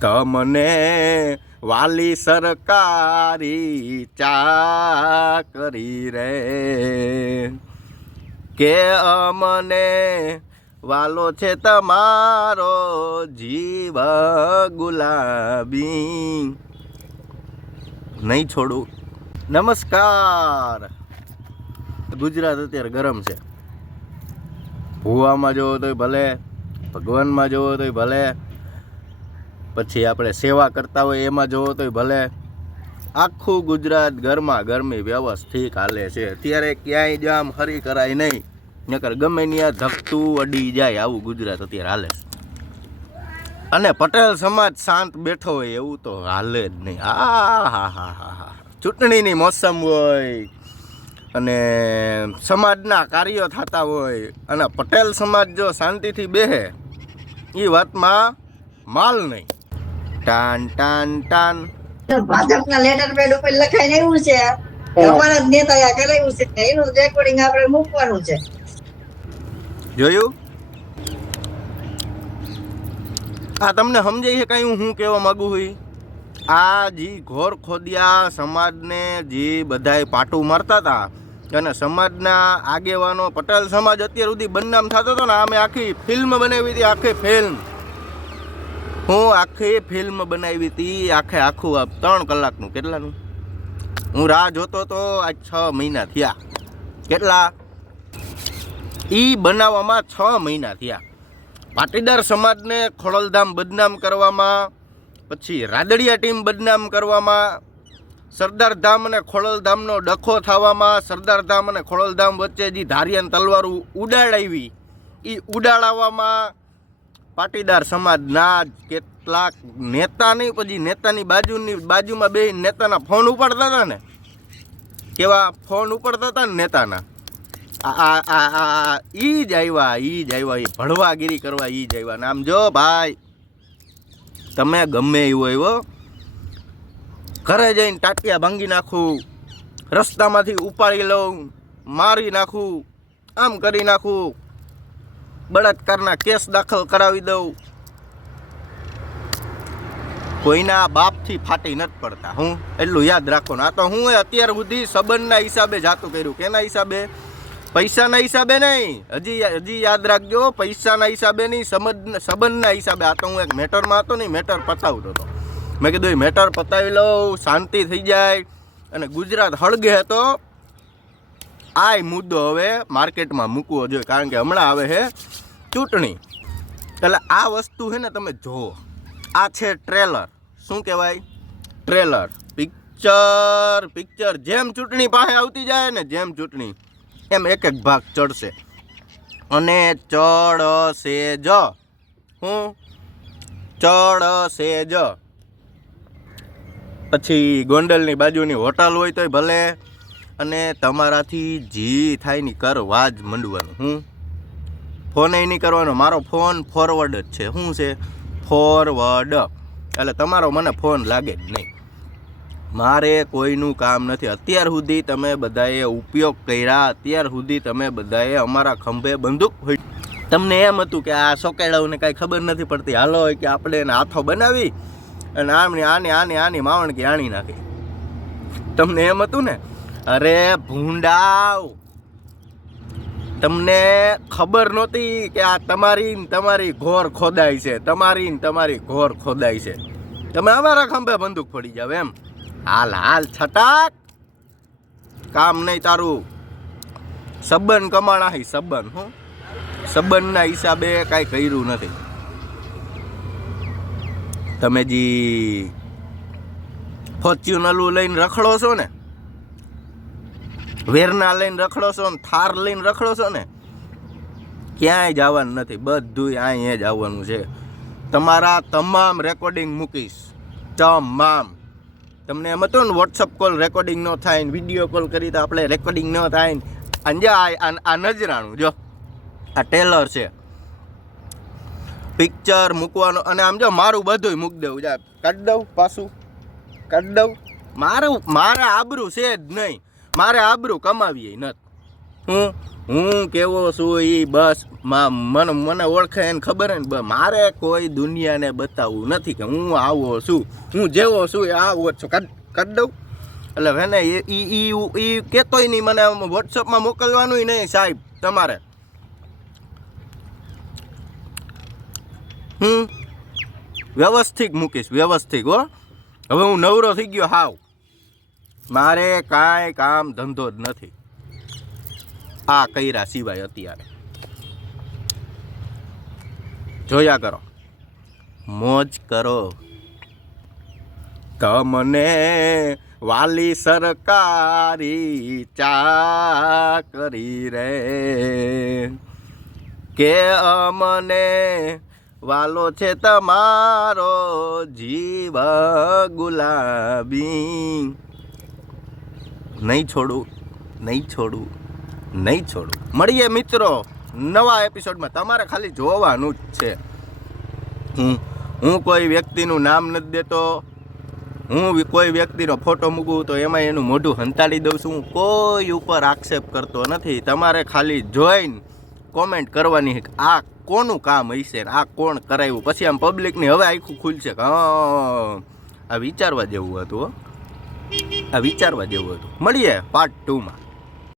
તમને વાલી સરકારી ચાકરી રે. કે અમને વાલો છે તમારો જીવ ગુલાબી. નહીં છોડું. નમસ્કાર. ગુજરાત અત્યારે ગરમ છે. ભૂવામાં જોવો તોય ભલે, ભગવાનમાં જોવો તોય ભલે. પછી આપણે સેવા કરતા હોય એમાં જોવો તો ભલે. આખું ગુજરાત ઘરમાં ગરમી વ્યવસ્થિત હાલે છે. અત્યારે ક્યાંય જ આમ હરી કરાય નહીં. નકર ગમે ત્યાં ધકતું અડી જાય આવું ગુજરાત અત્યારે હાલે અને પટેલ સમાજ શાંત બેઠો હોય એવું તો હાલે જ નહીં. આ, હા હા હા હા. ચૂંટણીની મોસમ હોય અને સમાજના કાર્યો થતા હોય અને પટેલ સમાજ જો શાંતિથી બેહે એ વાતમાં માલ નહીં. ટાન ટાન ટાન. ભાજપના લેટર પેડ ઉપર લખાઈને એવું છે. અમારા જ નેતા આ કરાવ્યું છે. એનું રેકોર્ડિંગ આપણે મૂકવાનું છે. જોયું? આ તમને સમજાઈ શકાય હું કહેવા માગું છું આ જે ઘોર ખોદિયા સમાજને જે બધાએ પાટું મારતા હતા અને સમાજના આગેવાનો પટેલ સમાજ અત્યાર સુધી બદનામ થતો હતો ને અમે આખી ફિલ્મ બનાવી હતી આખી ફિલ્મ હું આખી ફિલ્મ બનાવી હતી, આખે આખું આ ત્રણ કલાકનું. કેટલાનું? હું રાહ જોતો તો આજ છ મહિના થયા. કેટલા? એ બનાવવામાં છ મહિના થયા. પાટીદાર સમાજને ખોડલધામ બદનામ કરવામાં, પછી રાદડિયા ટીમ બદનામ કરવામાં, સરદાર ધામ અને ખોડલધામનો ડખો થવામાં, સરદાર ધામ અને ખોડલધામ વચ્ચે જે ધારિયાન તલવારું ઉડાડાવી એ ઉડાડવામાં પાટીદાર સમાજના કેટલાક નેતા નહીં પછી નેતાની બાજુની, બાજુમાં બે નેતાના ફોન ઉપાડતા હતા ને? કેવા ફોન ઉપાડતા હતા ને નેતાના? આ આ આ જ આવ્યા ઈ જ આવ્યા એ ભણવાગીરી કરવા ઈ જ આવ્યા આમ જો ભાઈ, તમે ગમે એવો એવો ઘરે જઈને ટાટિયા ભાંગી નાખું, રસ્તામાંથી ઉપાડી લઉં, મારી નાખું, આમ કરી નાખું. બળાત્કારના કેસ દાખલ કરાવી દઉં. કોઈના બાપથી ફાટી નથી પડતા, હું એટલું યાદ રાખો. ને આ તો હું અત્યાર સુધી સંબંધના હિસાબે જાતું કર્યું. કેના હિસાબે? પૈસાના હિસાબે નહીં. હજી હજી યાદ રાખજો, પૈસાના હિસાબે નહીં સંબંધ સંબંધના હિસાબે. આ તો હું એક મેટરમાં હતો નહીં મેટર પતાવતો હતો. મેં કીધું એ મેટર પતાવી લઉં, શાંતિ થઈ જાય. અને ગુજરાત હળગે તો આ મુદ્દો હવે માર્કેટમાં મૂકવો જોઈએ, કારણ કે હમણાં આવે છે ચૂંટણી. એટલે આ વસ્તુ છે ને તમે જુઓ. આ છે ટ્રેલર. શું કહેવાય? ટ્રેલર. પિક્ચર પિક્ચર જેમ ચૂંટણી પાસે આવતી જાય ને જેમ ચૂંટણી, એમ એક એક ભાગ ચડશે. અને ચડશે જ. હું? ચડશે જ. પછી ગોંડલની બાજુની હોટલ હોય તોય ભલે. અને તમારાથી જી થાયની કરવા જ મંડવાનું. હું? ફોન નહીં કરવાનો. મારો ફોન ફોરવર્ડ જ છે. શું છે? ફોરવર્ડ એટલે તમારો મને ફોન લાગે જ નહીં. મારે કોઈનું કામ નથી. અત્યાર સુધી તમે બધાએ ઉપયોગ કર્યા. અત્યાર સુધી તમે બધાએ અમારા ખંભે બંદૂક હોય. તમને એમ હતું કે આ સોકેડાઓને કાંઈ ખબર નથી પડતી. હાલો હોય કે આપણે એને હાથો બનાવી અને આમની આને આને આની માવણકી આણી નાખી. તમને એમ હતું ને? અરે ભૂંડાવ. તમને ખબર નહોતી કે આ તમારી ને તમારી ઘોર ખોદાય છે. તમારી ને તમારી ઘોર ખોદાય છે. તમે અમારા ખંભે બંદૂક પડી જાવ એમ. હાલ હાલ, છટાક. કામ નહીં તારું. સબન કમાણા હી સબન, હું. સબનના હિસાબે કાંઈ કર્યું નથી. તમે જી ફોર્ચ્યુનલું લઈને રખડો છો ને? વેરના લઈને રખડો છો ને થાર લઈને રખડો છો ને, ક્યાંય જવાનું નથી. બધું અહીંયા જ આવવાનું છે. તમારા તમામ રેકોર્ડિંગ મૂકીશ. તમામ. તમને એમ હતું ને વોટ્સઅપ કોલ રેકોર્ડિંગ ન થાય ને વીડિયો કોલ કરી તો આપણે રેકોર્ડિંગ ન થાય ને. અંજા, આ નજરાણું, જો. આ ટેલર છે. પિક્ચર મૂકવાનું, અને આમ જો, મારું બધુંય મૂકી દઉં, જા. કાઢ દઉં પાછું. કાઢ દઉં. મારું, મારા આબરું છે જ નહીં. મારે આબરું કમાવીએ નથી હું હું કેવો છું એ બસ મને મને ઓળખે એને ખબર હે ને મારે કોઈ દુનિયાને બતાવવું નથી કે હું આવો છું. હું જેવો છું એ આવો છું. કાઢ દઉં. એટલે વેને એ એ, ઈ કહેતોય નહીં મને વોટ્સઅપમાં મોકલવાનું નહીં સાહેબ તમારે. હું વ્યવસ્થિત મૂકીશ, વ્યવસ્થિત હો. હવે હું નવરો થઈ ગયો હાવ. મારે કાંઈ કામ ધંધો જ નથી. આ કર્યા સિવાય અત્યારે. જોયા કરો. મોજ કરો. તમને વાલી સરકારી ચા કરી રે. કે અમને વાલો છે તમારો જીવ ગુલાબી. નહીં છોડું નહીં છોડું નહીં છોડું. મળીએ મિત્રો નવા એપિસોડમાં તમારે ખાલી જોવાનું જ છે. હું હું કોઈ વ્યક્તિનું નામ નથી દેતો. હું કોઈ વ્યક્તિનો ફોટો મૂકું તો એમાં એનું મોઢું હંતાડી દઉં છું. હું કોઈ ઉપર આક્ષેપ કરતો નથી. તમારે ખાલી જોઈને કોમેન્ટ કરવાની આ કોનું કામ હશે આ કોણ કરાવ્યું પછી આમ પબ્લિકની હવે આખું ખુલશે કે, હા આ વિચારવા જેવું હતું આ વિચારવા જેવું હતું. મળીએ પાર્ટ ટુમાં